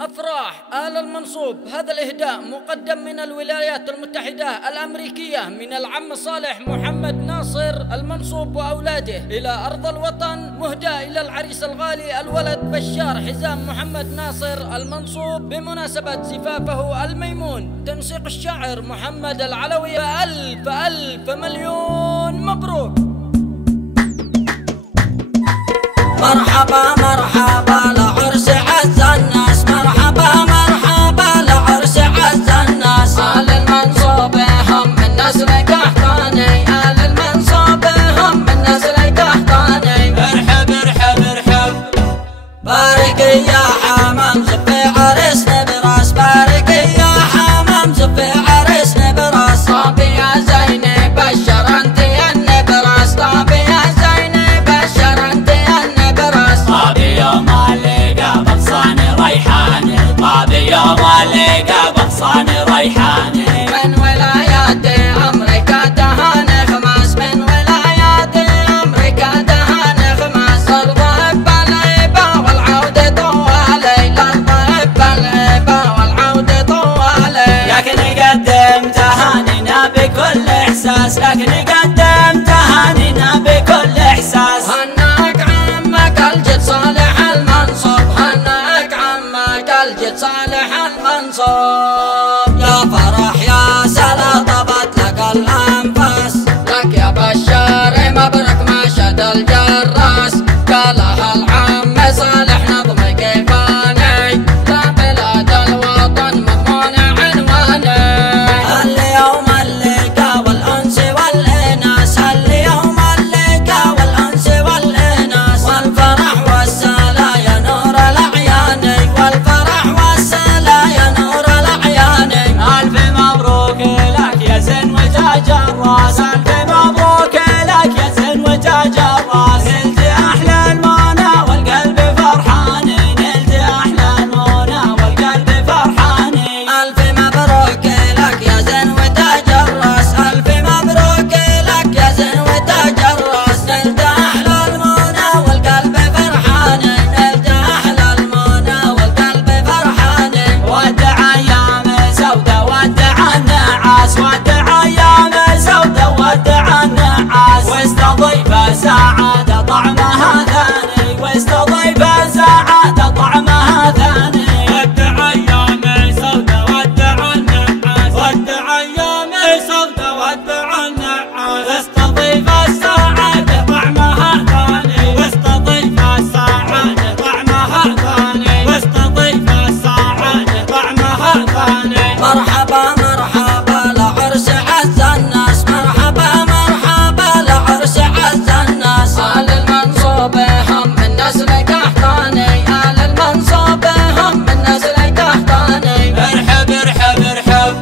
أفراح آل المنصوب. هذا الإهداء مقدم من الولايات المتحدة الأمريكية من العم صالح محمد ناصر المنصوب وأولاده إلى أرض الوطن، مهدى إلى العريس الغالي الولد بشار حزام محمد ناصر المنصوب بمناسبة زفافه الميمون. تنسيق الشاعر محمد العلوي. ألف ألف مليون مبروك. مرحبا مرحبا لعرس عز الناس، مرحبا مرحبا لعرس عز الناس. آل المنصوب هم من نسل قحطاني، آل المنصوب هم من نسل قحطاني. ارحب ارحب ارحب، بارك يا حمام زفي عرسنا براس، بارك يا حمام زفي عرسنا براس. طاب يا زيني بشر انت يا النبراس، طاب يا زيني بشر انت يا النبراس. طاب يوم اللقا بغصاني ريحاني، طاب يوم اللقا بغصاني ريحاني. من ولايات أمريكا تهاني خماس، من ولايات أمريكا تهاني خماس. الضيب بالعيبة والعودة طوالي، للضيب بالعيبة والعودة طوالي. لكن قدم تهانينا بكل إحساس، لكن قدم تهانينا بكل إحساس. هناك عمك الجد صالح المنصوب، هناك عمك الجد صالح المنصوب. يا فرح يا سلا طبت لك الأنفاس، لك يا بشار مبروك ما شد الجراس. قالها العم صالح نظم كيفاني، لا بلاد الوطن مضمون عنواني. اليوم اللقا والأنس والإناس، اليوم اللقا والأنس والإناس. والفرح والسلا يا نور الأعيان، والفرح والسلا يا نور الأعيان. ألف مبروك لك يا زين وتاج الراس، ألف مبروك لك يا زين وتاج الراس. نلت أحلى المنى والقلب فرحان، نلت أحلى المنى والقلب فرحان. ألف مبروك لك يا زين وتاج الراس، ألف مبروك لك يا زين وتاج الراس. نلت أحلى المنى والقلب فرحان، نلت أحلى المنى والقلب فرحان. ودع أيام سودة ودع النعاس، ودع أيام سودة ودع النعاس. واستضيف سعادة طعمها ثاني، واستضيف سعادة طعمها ثاني. ودع أيام سودة ودع النعاس، ودع أيام سودة ودع النعاس. واستضيف السعادة طعمها ثاني، واستضيف السعادة طعمها ثاني، واستضيف السعادة طعمها ثاني. مرحبا مرحبا لعرس عز الناس، مرحبا مرحبا لعرس عز الناس. آل المنصوب هم من نسل قحطاني، آل المنصوب هم من نسل قحطاني. ارحب ارحب ارحب،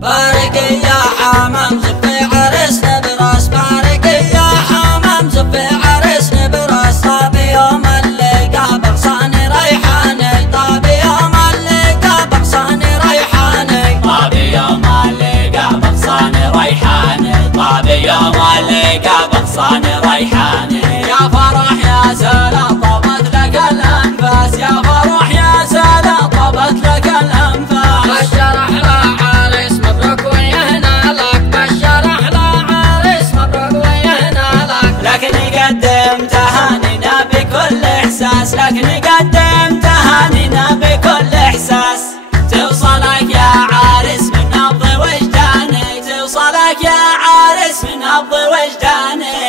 بارك يا حمام زفي عرسنا براس، بارك يا حمام زفي عرسنا براس. طاب يوم اللقا بغصاني ريحاني، طاب يوم اللقا بغصاني ريحاني. طاب يوم اللقا بغصاني ريحاني، طاب يوم اللقا بغصاني ريحاني. يا فرح يا سلا طبت لك الأنفاس، يا فرح يا سلا طبت لك الأنفاس. بشر أحلى عريس مبروك ويهنا لك، بشر أحلى عريس مبروك ويهنا لك. لكن قدم تهانينا بكل إحساس، لكن قدم تهانينا بكل إحساس. توصلك يا عارس من نبض وجداني، توصلك يا عارس من نبض وجداني.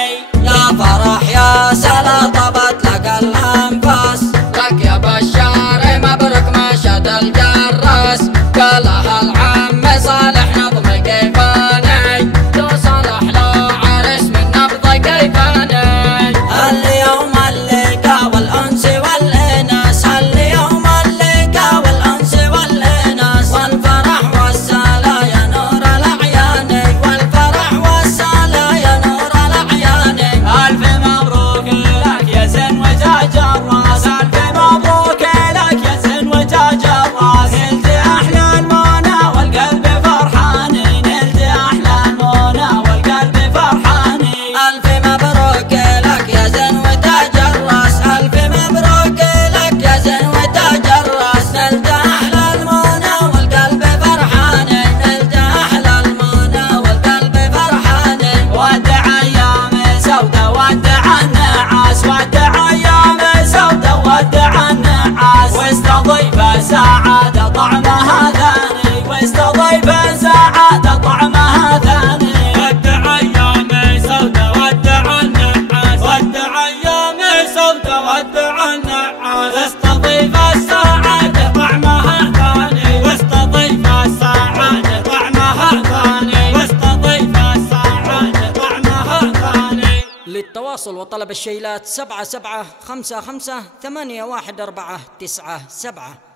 يا فرح يا سلا طبت لك الأنفاس، لك يا بشار مبروك ما شد الجراس. قالها العم صالح نظم كيفاني، لو صالح لو عرس من نبض كيفاني. اليوم اللقا والأنس والإناس، اليوم اللقا والأنس والإناس. والفرح والسلا يا نور الأعيان، والفرح والسلا يا نور الأعيان. ألف مبروك لك يا زين وتاج الراس، ألف مبروك لك يا زين وتاج الراس. نلت أحلى للتواصل وطلب الشيلات 7755 811497.